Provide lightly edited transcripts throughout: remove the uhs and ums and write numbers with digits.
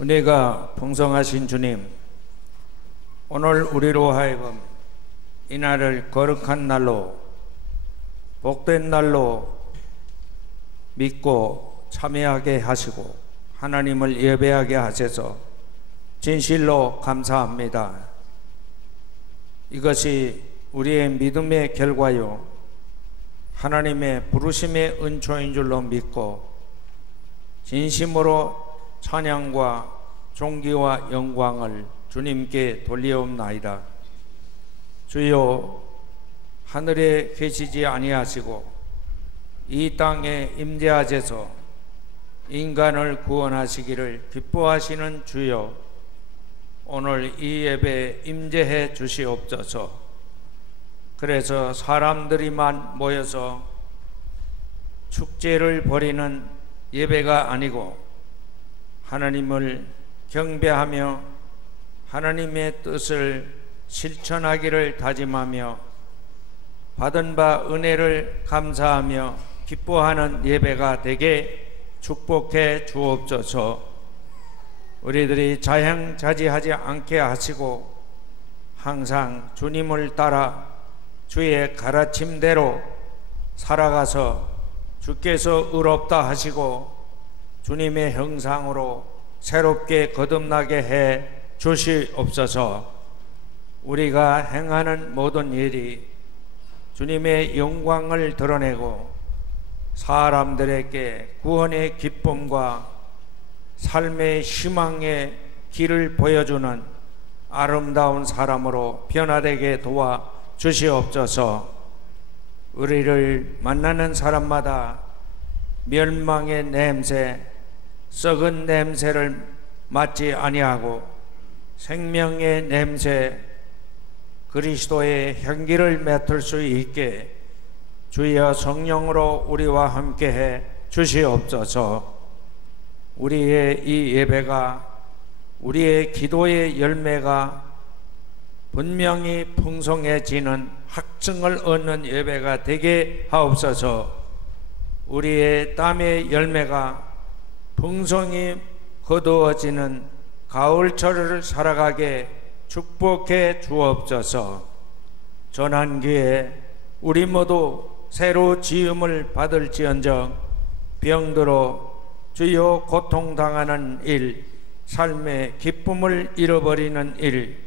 은혜가 풍성하신 주님, 오늘 우리로 하여금 이 날을 거룩한 날로, 복된 날로 믿고 참여하게 하시고 하나님을 예배하게 하셔서 진실로 감사합니다. 이것이 우리의 믿음의 결과요, 하나님의 부르심의 은초인 줄로 믿고 진심으로 찬양과 존귀와 영광을 주님께 돌리옵나이다. 주여, 하늘에 계시지 아니하시고 이 땅에 임재하셔서 인간을 구원하시기를 기뻐하시는 주여, 오늘 이 예배에 임재해 주시옵소서. 그래서 사람들이만 모여서 축제를 벌이는 예배가 아니고 하나님을 경배하며 하나님의 뜻을 실천하기를 다짐하며 받은 바 은혜를 감사하며 기뻐하는 예배가 되게 축복해 주옵소서. 우리들이 자양자지하지 않게 하시고 항상 주님을 따라 주의 가르침대로 살아가서 주께서 의롭다 하시고 주님의 형상으로 새롭게 거듭나게 해 주시옵소서. 우리가 행하는 모든 일이 주님의 영광을 드러내고 사람들에게 구원의 기쁨과 삶의 희망의 길을 보여주는 아름다운 사람으로 변화되게 도와 주시옵소서. 우리를 만나는 사람마다 멸망의 냄새, 썩은 냄새를 맡지 아니하고 생명의 냄새, 그리스도의 향기를 맡을 수 있게 주여 성령으로 우리와 함께해 주시옵소서. 우리의 이 예배가, 우리의 기도의 열매가 분명히 풍성해지는 확증을 얻는 예배가 되게 하옵소서. 우리의 땀의 열매가 풍성히 거두어지는 가을철을 살아가게 축복해 주옵소서. 전환기에 우리 모두 새로 지음을 받을지언정 병들어 주여 고통당하는 일, 삶의 기쁨을 잃어버리는 일,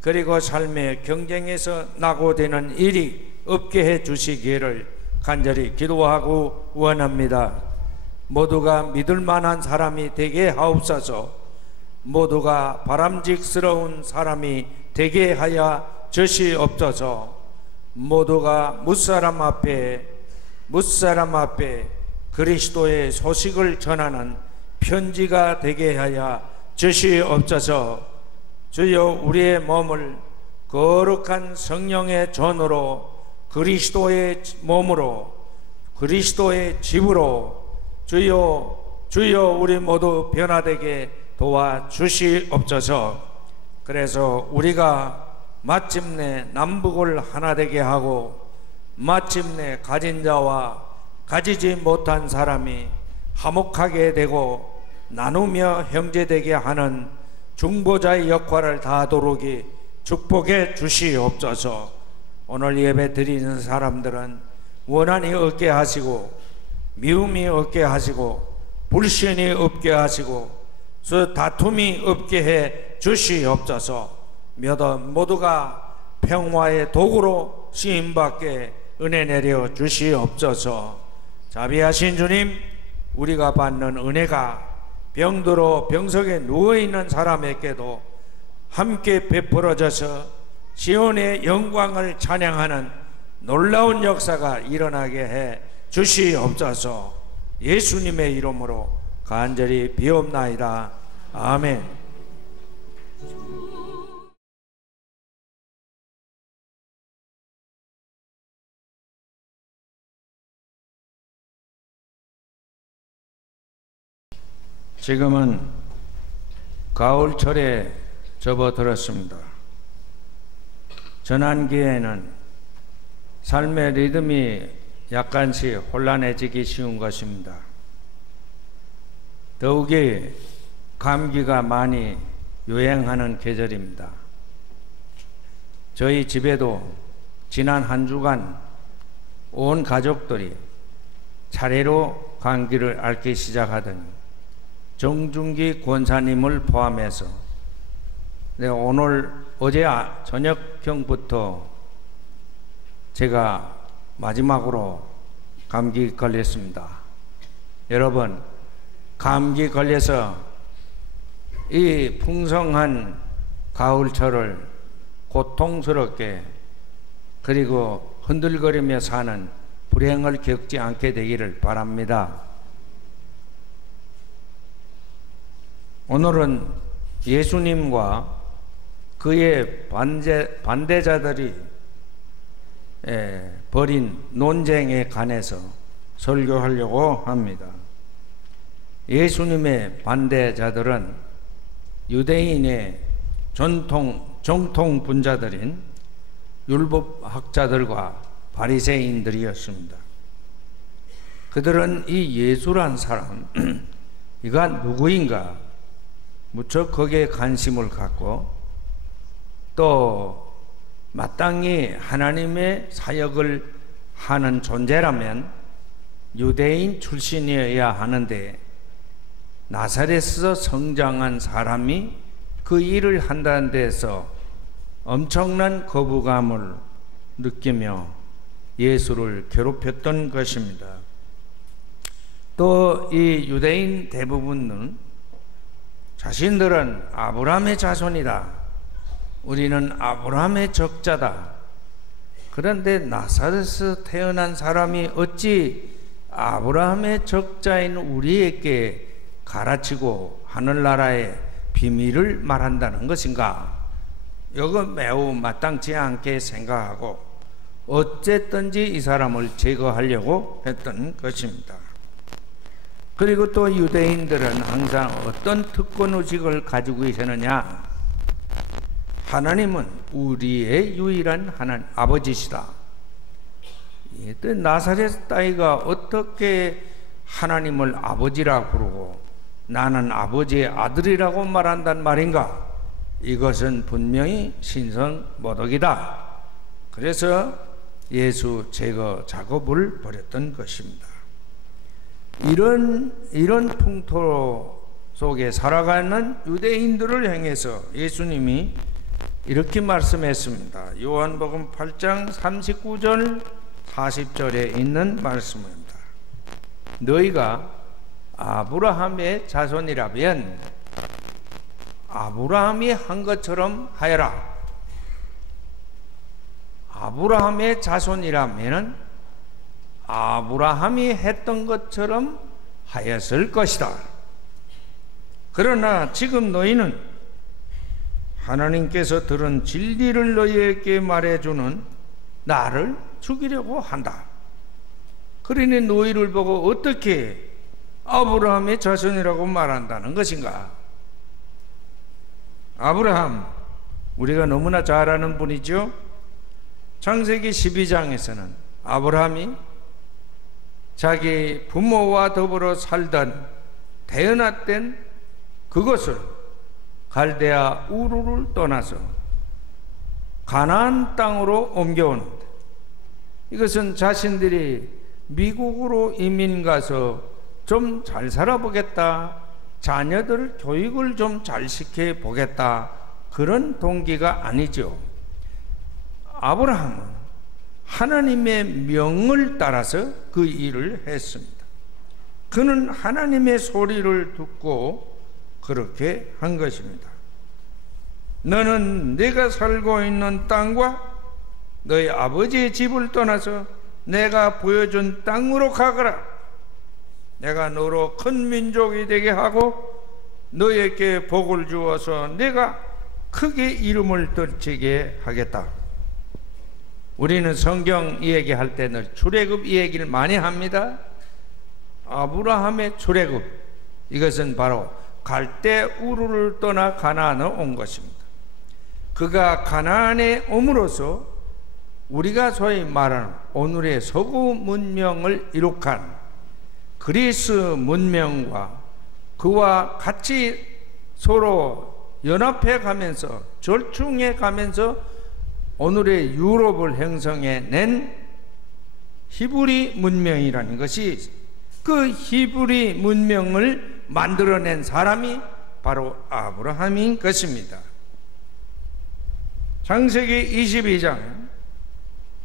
그리고 삶의 경쟁에서 낙오되는 일이 없게 해 주시기를 간절히 기도하고 원합니다. 모두가 믿을 만한 사람이 되게 하옵소서. 모두가 바람직스러운 사람이 되게 하여 주시옵소서. 모두가 무사람 앞에 그리스도의 소식을 전하는 편지가 되게 하여 주시옵소서. 주여, 우리의 몸을 거룩한 성령의 전으로, 그리스도의 몸으로, 그리스도의 집으로 주여 우리 모두 변화되게 도와 주시옵소서. 그래서 우리가 마침내 남북을 하나 되게 하고 마침내 가진 자와 가지지 못한 사람이 화목하게 되고 나누며 형제되게 하는 중보자의 역할을 다하도록이 축복해 주시옵소서. 오늘 예배 드리는 사람들은 원한이 없게 하시고 미움이 없게 하시고 불신이 없게 하시고 다툼이 없게 해 주시옵소서. 모두가 평화의 도구로 쓰임받게 은혜 내려 주시옵소서. 자비하신 주님, 우리가 받는 은혜가 병들어 병석에 누워있는 사람에게도 함께 베풀어져서 시온의 영광을 찬양하는 놀라운 역사가 일어나게 해 주시옵소서. 예수님의 이름으로 간절히 비옵나이다. 아멘. 지금은 가을철에 접어들었습니다. 전환기에는 삶의 리듬이 약간씩 혼란해지기 쉬운 것입니다. 더욱이 감기가 많이 유행하는 계절입니다. 저희 집에도 지난 한 주간 온 가족들이 차례로 감기를 앓기 시작하더니 정중기 권사님을 포함해서 오늘 어제 저녁경부터 제가 마지막으로 감기 걸렸습니다. 여러분, 감기 걸려서 이 풍성한 가을철을 고통스럽게 그리고 흔들거리며 사는 불행을 겪지 않게 되기를 바랍니다. 오늘은 예수님과 그의 반대자들이 벌인 논쟁에 관해서 설교하려고 합니다. 예수님의 반대자들은 유대인의 정통 분자들인 율법학자들과 바리새인들이었습니다. 그들은 이 예수란 사람, 이가 누구인가 무척 거기에 관심을 갖고 또 마땅히 하나님의 사역을 하는 존재라면 유대인 출신이어야 하는데 나사렛에서 성장한 사람이 그 일을 한다는 데서 엄청난 거부감을 느끼며 예수를 괴롭혔던 것입니다. 또 이 유대인 대부분은 자신들은 아브라함의 자손이다. 우리는 아브라함의 적자다. 그런데 나사렛에서 태어난 사람이 어찌 아브라함의 적자인 우리에게 가르치고 하늘나라의 비밀을 말한다는 것인가? 이건 매우 마땅치 않게 생각하고 어쨌든지 이 사람을 제거하려고 했던 것입니다. 그리고 또 유대인들은 항상 어떤 특권의식을 가지고 계시느냐? 하나님은 우리의 유일한 하나님 아버지시다. 나사렛 따위가 어떻게 하나님을 아버지라고 부르고 나는 아버지의 아들이라고 말한단 말인가? 이것은 분명히 신성모독이다. 그래서 예수 제거 작업을 벌였던 것입니다. 이런 풍토 속에 살아가는 유대인들을 향해서 예수님이 이렇게 말씀했습니다. 요한복음 8장 39절 40절에 있는 말씀입니다. 너희가 아브라함의 자손이라면 아브라함이 한 것처럼 하여라. 아브라함의 자손이라면 아브라함이 했던 것처럼 하였을 것이다. 그러나 지금 너희는 하나님께서 들은 진리를 너희에게 말해주는 나를 죽이려고 한다. 그러니 너희를 보고 어떻게 아브라함의 자손이라고 말한다는 것인가? 아브라함, 우리가 너무나 잘 아는 분이죠. 창세기 12장에서는 아브라함이 자기 부모와 더불어 살던 태어났던 그것을 갈대아 우르를 떠나서 가나안 땅으로 옮겨오는데, 이것은 자신들이 미국으로 이민 가서 좀 잘 살아보겠다, 자녀들 교육을 좀 잘 시켜보겠다, 그런 동기가 아니죠. 아브라함은 하나님의 명을 따라서 그 일을 했습니다. 그는 하나님의 소리를 듣고 그렇게 한 것입니다. 너는 내가 살고 있는 땅과 너희 아버지의 집을 떠나서 내가 보여준 땅으로 가거라. 내가 너로 큰 민족이 되게 하고 너에게 복을 주어서 내가 크게 이름을 떨치게 하겠다. 우리는 성경 이야기할 때는 출애굽 이야기를 많이 합니다. 아브라함의 출애굽, 이것은 바로 갈대 우르를 떠나 가나안에 온 것입니다. 그가 가나안에 옴으로써 우리가 소위 말하는 오늘의 서구 문명을 이룩한 그리스 문명과 그와 같이 서로 연합해 가면서 절충해 가면서 오늘의 유럽을 형성해낸 히브리 문명이라는 것이, 그 히브리 문명을 만들어낸 사람이 바로 아브라함인 것입니다. 창세기 22장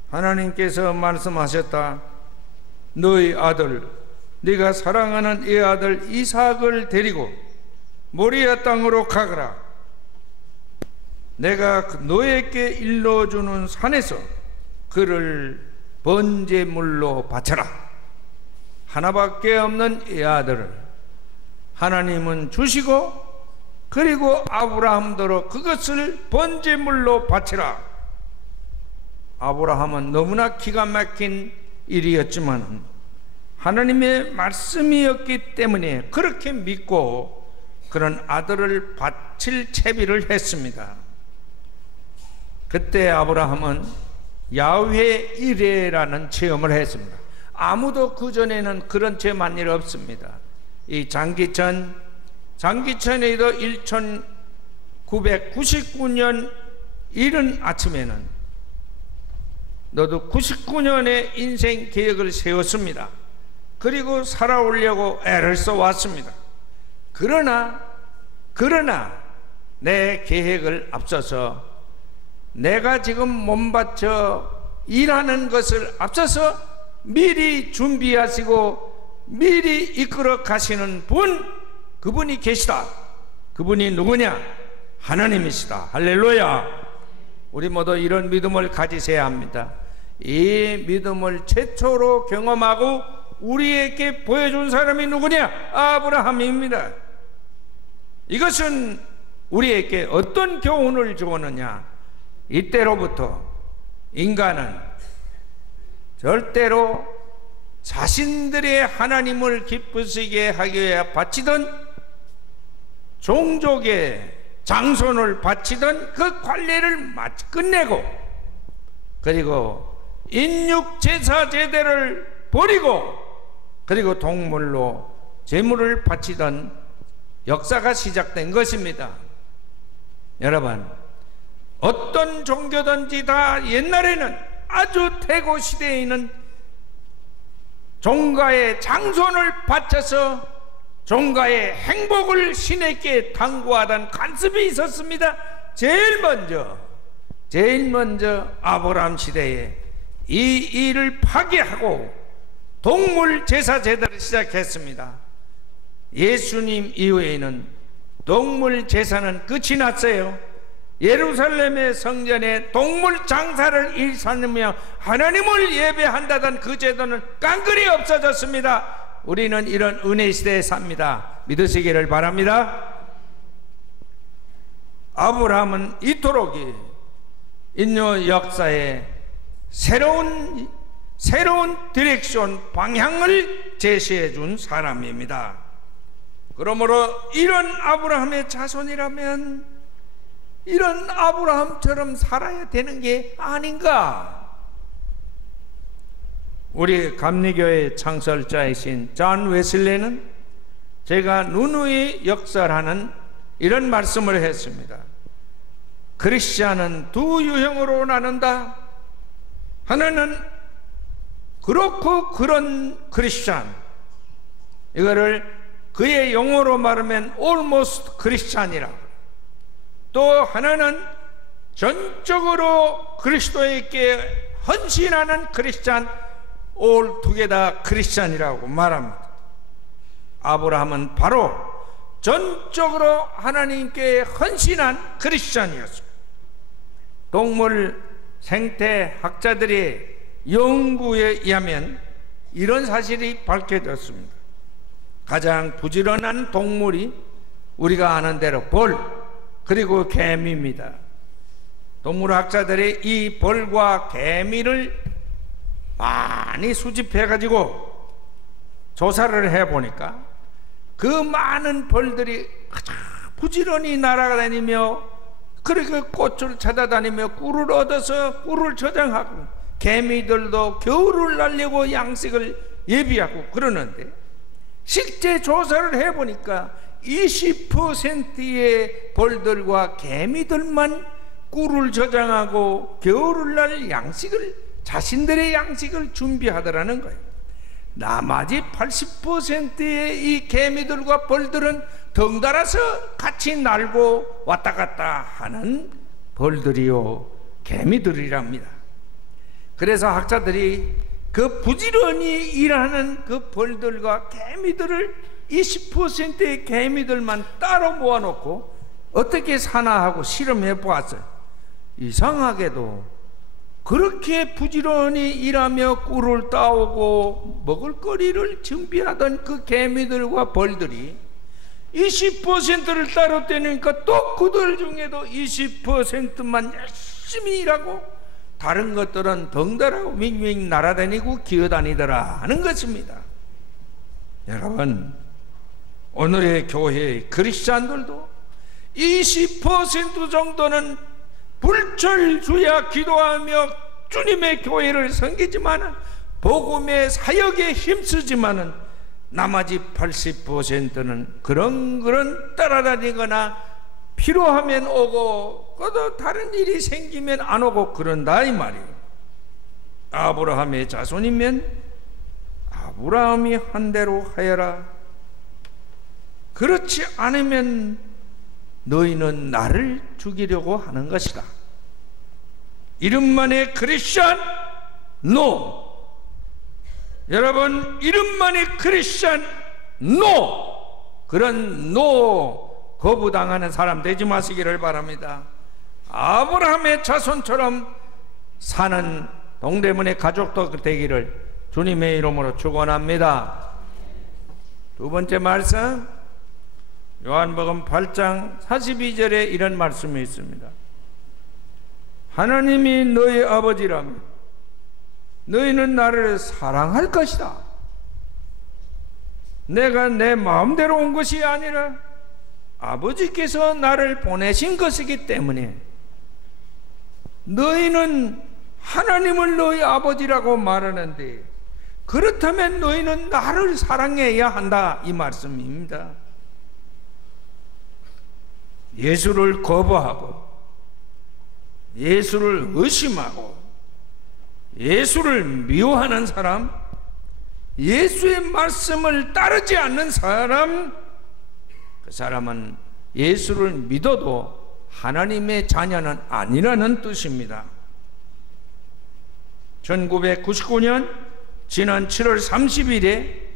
하나님께서 말씀하셨다. 너희 아들, 네가 사랑하는 이 아들 이삭을 데리고 모리아 땅으로 가거라. 내가 너에게 일러주는 산에서 그를 번제물로 바쳐라. 하나밖에 없는 이 아들을 하나님은 주시고, 그리고 아브라함더러 그것을 번제물로 바치라. 아브라함은 너무나 기가 막힌 일이었지만 하나님의 말씀이었기 때문에 그렇게 믿고 그런 아들을 바칠 채비를 했습니다. 그때 아브라함은 야훼 이레라는 체험을 했습니다. 아무도 그전에는 그런 체험한 일 없습니다. 이 장기천에도 1999년 이른 아침에는 너도 99년의 인생 계획을 세웠습니다. 그리고 살아오려고 애를 써왔습니다. 그러나 내 계획을 앞서서 내가 지금 몸바쳐 일하는 것을 앞서서 미리 준비하시고 미리 이끌어 가시는 분, 그분이 계시다. 그분이 누구냐? 하나님이시다. 할렐루야. 우리 모두 이런 믿음을 가지셔야 합니다. 이 믿음을 최초로 경험하고 우리에게 보여준 사람이 누구냐? 아브라함입니다. 이것은 우리에게 어떤 교훈을 주었느냐? 이때로부터 인간은 절대로 자신들의 하나님을 기쁘시게 하기 위해 바치던 종족의 장손을 바치던 그 관례를 끝내고, 그리고 인육제사 제대를 버리고, 그리고 동물로 제물을 바치던 역사가 시작된 것입니다. 여러분, 어떤 종교든지 다 옛날에는 아주 태고 시대에는 종가의 장손을 바쳐서 종가의 행복을 신에게 당부하던 관습이 있었습니다. 제일 먼저 아브라함 시대에 이 일을 파괴하고 동물 제사 제도를 시작했습니다. 예수님 이후에는 동물 제사는 끝이 났어요. 예루살렘의 성전에 동물 장사를 일삼으며 하나님을 예배한다던 그 제도는 깡그리 없어졌습니다. 우리는 이런 은혜 시대에 삽니다. 믿으시기를 바랍니다. 아브라함은 이토록 인류 역사에 새로운 디렉션, 방향을 제시해 준 사람입니다. 그러므로 이런 아브라함의 자손이라면 이런 아브라함처럼 살아야 되는 게 아닌가? 우리 감리교의 창설자이신 존 웨슬리는 제가 누누이 역설하는 이런 말씀을 했습니다. 크리스찬은 두 유형으로 나눈다. 하나는 그렇고 그런 크리스찬, 이거를 그의 용어로 말하면 almost 크리스찬이라. 또 하나는 전적으로 그리스도에게 헌신하는 크리스찬, all together 크리스찬이라고 말합니다. 아브라함은 바로 전적으로 하나님께 헌신한 크리스찬이었습니다. 동물 생태학자들의 연구에 의하면 이런 사실이 밝혀졌습니다. 가장 부지런한 동물이 우리가 아는 대로 벌, 그리고 개미입니다. 동물학자들이 이 벌과 개미를 많이 수집해 가지고 조사를 해 보니까 그 많은 벌들이 부지런히 날아다니며 그렇게 꽃을 찾아다니며 꿀을 얻어서 꿀을 저장하고, 개미들도 겨울을 날려고 양식을 예비하고 그러는데, 실제 조사를 해보니까 20%의 벌들과 개미들만 꿀을 저장하고 겨울을 날 양식을, 자신들의 양식을 준비하더라는 거예요. 나머지 80%의 이 개미들과 벌들은 덩달아서 같이 날고 왔다 갔다 하는 벌들이요 개미들이랍니다. 그래서 학자들이 그 부지런히 일하는 그 벌들과 개미들을 20%의 개미들만 따로 모아놓고 어떻게 사나 하고 실험해 보았어요. 이상하게도 그렇게 부지런히 일하며 꿀을 따오고 먹을거리를 준비하던 그 개미들과 벌들이 20%를 따로 떼니까 또 그들 중에도 20%만 열심히 일하고 다른 것들은 덩달아 윙윙 날아다니고 기어다니더라 하는 것입니다. 여러분, 오늘의 교회의 크리스찬들도 20% 정도는 불철주야 기도하며 주님의 교회를 섬기지만 복음의 사역에 힘쓰지만은 나머지 80%는 그런 따라다니거나 필요하면 오고 또 다른 일이 생기면 안 오고 그런다 이 말이에요. 아브라함의 자손이면 아브라함이 한 대로 하여라. 그렇지 않으면 너희는 나를 죽이려고 하는 것이다. 이름만의 크리스찬 노. 여러분, 이름만의 크리스찬 노. 그런 노 거부당하는 사람 되지 마시기를 바랍니다. 아브라함의 자손처럼 사는 동대문의 가족도 되기를 주님의 이름으로 축원합니다. 두 번째 말씀, 요한복음 8장 42절에 이런 말씀이 있습니다. 하나님이 너희 아버지라면 너희는 나를 사랑할 것이다. 내가 내 마음대로 온 것이 아니라 아버지께서 나를 보내신 것이기 때문에 너희는 하나님을 너희 아버지라고 말하는데, 그렇다면 너희는 나를 사랑해야 한다 이 말씀입니다. 예수를 거부하고 예수를 의심하고 예수를 미워하는 사람, 예수의 말씀을 따르지 않는 사람, 그 사람은 예수를 믿어도 하나님의 자녀는 아니라는 뜻입니다. 1999년 지난 7월 30일에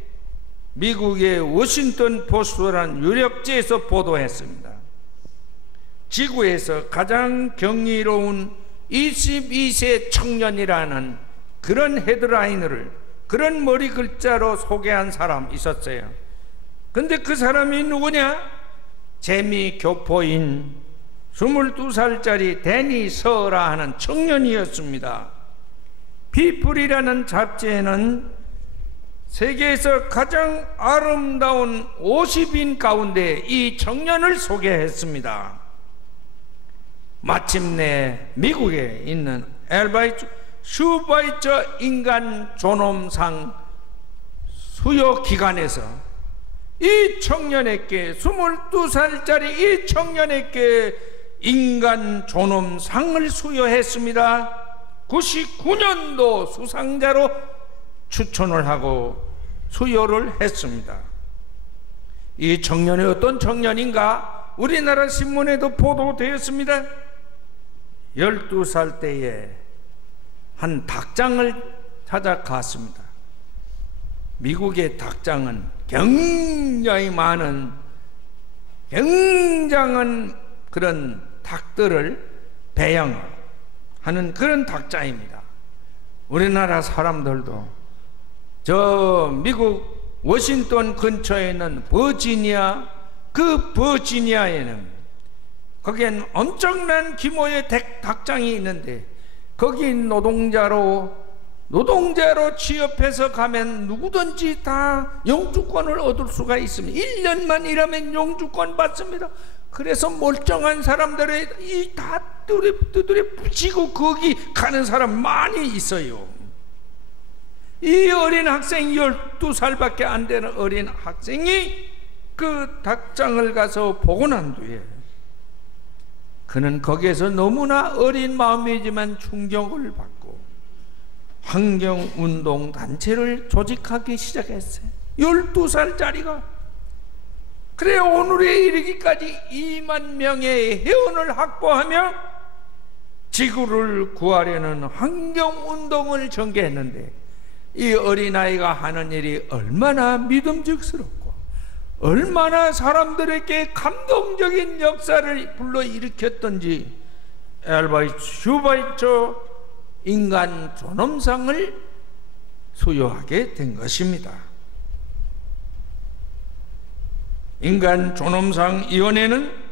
미국의 워싱턴 포스트라는 유력지에서 보도했습니다. 지구에서 가장 경이로운 22세 청년이라는 그런 헤드라인을, 그런 머리 글자로 소개한 사람 있었어요. 근데 그 사람이 누구냐? 재미 교포인 22살짜리 데니 서라 하는 청년이었습니다. 피플이라는 잡지에는 세계에서 가장 아름다운 50인 가운데 이 청년을 소개했습니다. 마침내 미국에 있는 엘바이트 슈바이처 인간 존엄상 수여 기관에서 이 청년에게, 22살짜리 이 청년에게 인간 존엄상을 수여했습니다. 99년도 수상자로 추천을 하고 수여를 했습니다. 이 청년이 어떤 청년인가? 우리나라 신문에도 보도되었습니다. 12살 때에 한 닭장을 찾아갔습니다. 미국의 닭장은 굉장히 많은, 굉장한 그런 닭들을 배양하는 그런 닭장입니다. 우리나라 사람들도 저 미국 워싱턴 근처에 있는 버지니아, 그 버지니아에는 거기엔 엄청난 규모의 닭장이 있는데, 거기 노동자로 취업해서 가면 누구든지 다 영주권을 얻을 수가 있습니다. 1년만 일하면 영주권 받습니다. 그래서 멀쩡한 사람들의 이 다 두드려 붙이고 거기 가는 사람 많이 있어요. 이 어린 학생, 12살밖에 안 되는 어린 학생이 그 닭장을 가서 보고 난 뒤에 그는 거기에서 너무나 어린 마음이지만 충격을 받고 환경운동 단체를 조직하기 시작했어요. 12살짜리가. 그래 오늘에 이르기까지 2만 명의 회원을 확보하며 지구를 구하려는 환경운동을 전개했는데, 이 어린아이가 하는 일이 얼마나 믿음직스럽고 얼마나 사람들에게 감동적인 역사를 불러일으켰던지 알바이트 슈바이처 인간 존엄상을 수여하게 된 것입니다. 인간 존엄상 위원회는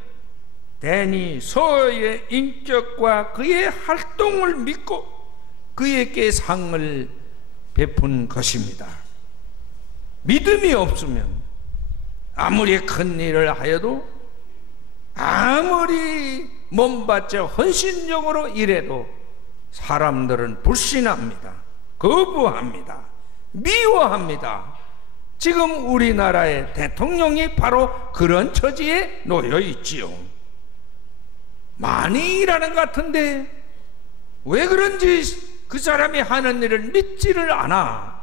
데니 소어의 인격과 그의 활동을 믿고 그에게 상을 베푼 것입니다. 믿음이 없으면 아무리 큰 일을 하여도, 아무리 몸바쳐 헌신적으로 일해도 사람들은 불신합니다. 거부합니다. 미워합니다. 지금 우리나라의 대통령이 바로 그런 처지에 놓여 있지요. 많이 일하는 것 같은데 왜 그런지 그 사람이 하는 일을 믿지를 않아.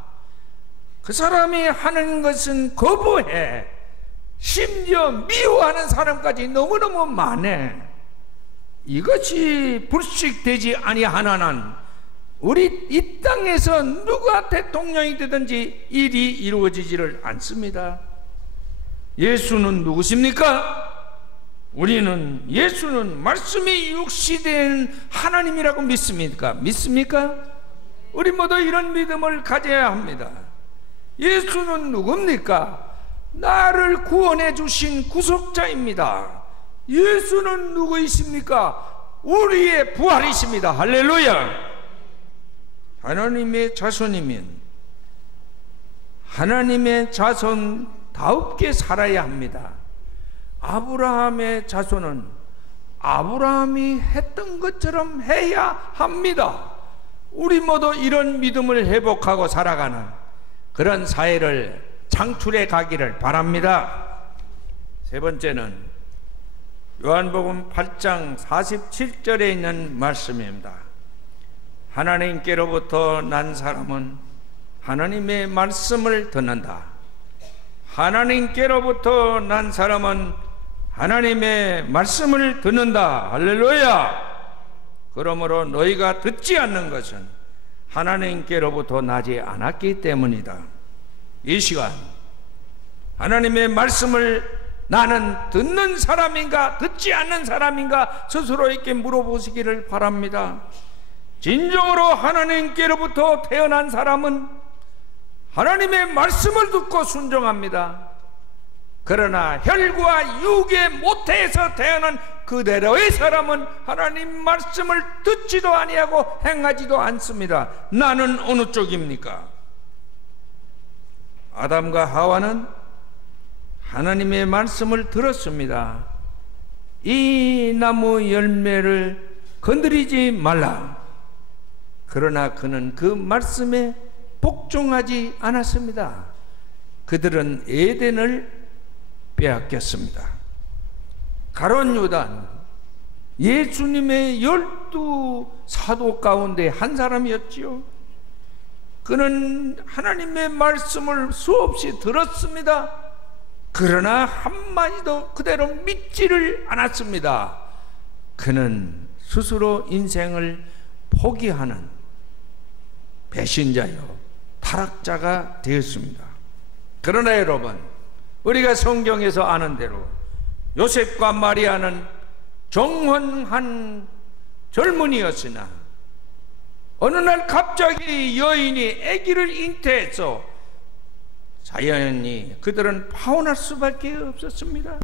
그 사람이 하는 것은 거부해. 심지어 미워하는 사람까지 너무너무 많아. 이것이 불식되지 아니하나는 우리 이 땅에서 누가 대통령이 되든지 일이 이루어지지를 않습니다. 예수는 누구십니까? 우리는 예수는 말씀이 육시된 하나님이라고 믿습니까? 믿습니까? 우리 모두 이런 믿음을 가져야 합니다. 예수는 누굽니까? 나를 구원해 주신 구속자입니다. 예수는 누구이십니까? 우리의 부활이십니다. 할렐루야. 하나님의 자손이면 하나님의 자손다웁게 살아야 합니다. 아브라함의 자손은 아브라함이 했던 것처럼 해야 합니다. 우리 모두 이런 믿음을 회복하고 살아가는 그런 사회를 창출해 가기를 바랍니다. 세 번째는 요한복음 8장 47절에 있는 말씀입니다. 하나님께로부터 난 사람은 하나님의 말씀을 듣는다. 하나님께로부터 난 사람은 하나님의 말씀을 듣는다. 할렐루야. 그러므로 너희가 듣지 않는 것은 하나님께로부터 나지 않았기 때문이다. 이 시간 하나님의 말씀을 나는 듣는 사람인가 듣지 않는 사람인가 스스로에게 물어보시기를 바랍니다. 진정으로 하나님께로부터 태어난 사람은 하나님의 말씀을 듣고 순종합니다. 그러나 혈과 육의 모태에서 태어난 그대로의 사람은 하나님 말씀을 듣지도 아니하고 행하지도 않습니다. 나는 어느 쪽입니까? 아담과 하와는 하나님의 말씀을 들었습니다. 이 나무 열매를 건드리지 말라. 그러나 그는 그 말씀에 복종하지 않았습니다. 그들은 에덴을 빼앗겼습니다. 가룟 유다는 예수님의 12 사도 가운데 한 사람이었지요. 그는 하나님의 말씀을 수없이 들었습니다. 그러나 한마디도 그대로 믿지를 않았습니다. 그는 스스로 인생을 포기하는 배신자요 타락자가 되었습니다. 그러나 여러분, 우리가 성경에서 아는 대로 요셉과 마리아는 정혼한 젊은이였으나 어느 날 갑자기 여인이 아기를 잉태해서 자연히 그들은 파혼할 수밖에 없었습니다.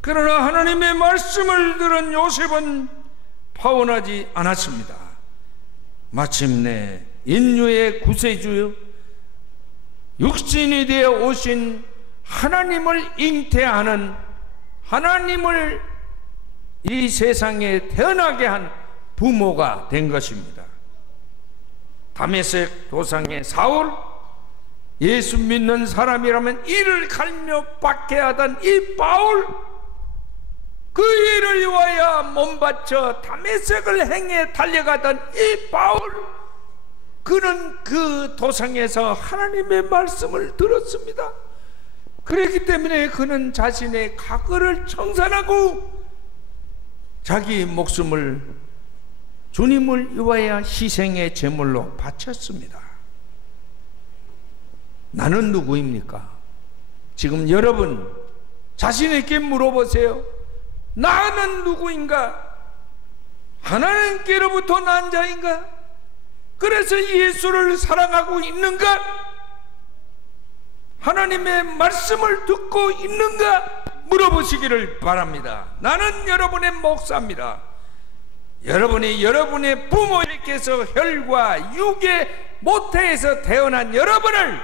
그러나 하나님의 말씀을 들은 요셉은 파혼하지 않았습니다. 마침내 인류의 구세주 육신이 되어 오신 하나님을 잉태하는 하나님을 이 세상에 태어나게 한 부모가 된 것입니다. 다메섹 도상의 사울, 예수 믿는 사람이라면 이를 갈며 박해하던 이 바울, 그 일을 위하여 몸바쳐 다메섹을 향해 달려가던 이 바울, 그는 그 도상에서 하나님의 말씀을 들었습니다. 그렇기 때문에 그는 자신의 과거를 청산하고 자기 목숨을 주님을 위하여 희생의 제물로 바쳤습니다. 나는 누구입니까? 지금 여러분 자신에게 물어보세요. 나는 누구인가? 하나님께로부터 난 자인가? 그래서 예수를 사랑하고 있는가? 하나님의 말씀을 듣고 있는가? 물어보시기를 바랍니다. 나는 여러분의 목사입니다. 여러분이 여러분의 부모님께서 혈과 육의 모태에서 태어난 여러분을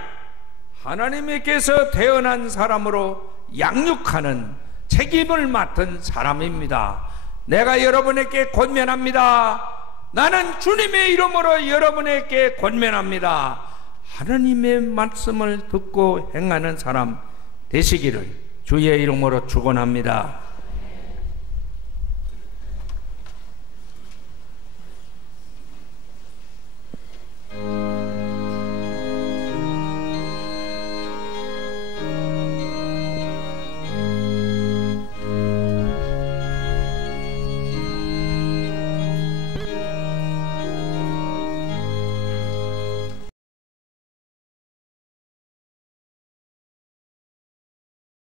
하나님께서 태어난 사람으로 양육하는 책임을 맡은 사람입니다. 내가 여러분에게 권면합니다. 나는 주님의 이름으로 여러분에게 권면합니다. 하나님의 말씀을 듣고 행하는 사람 되시기를 주의 이름으로 축원합니다.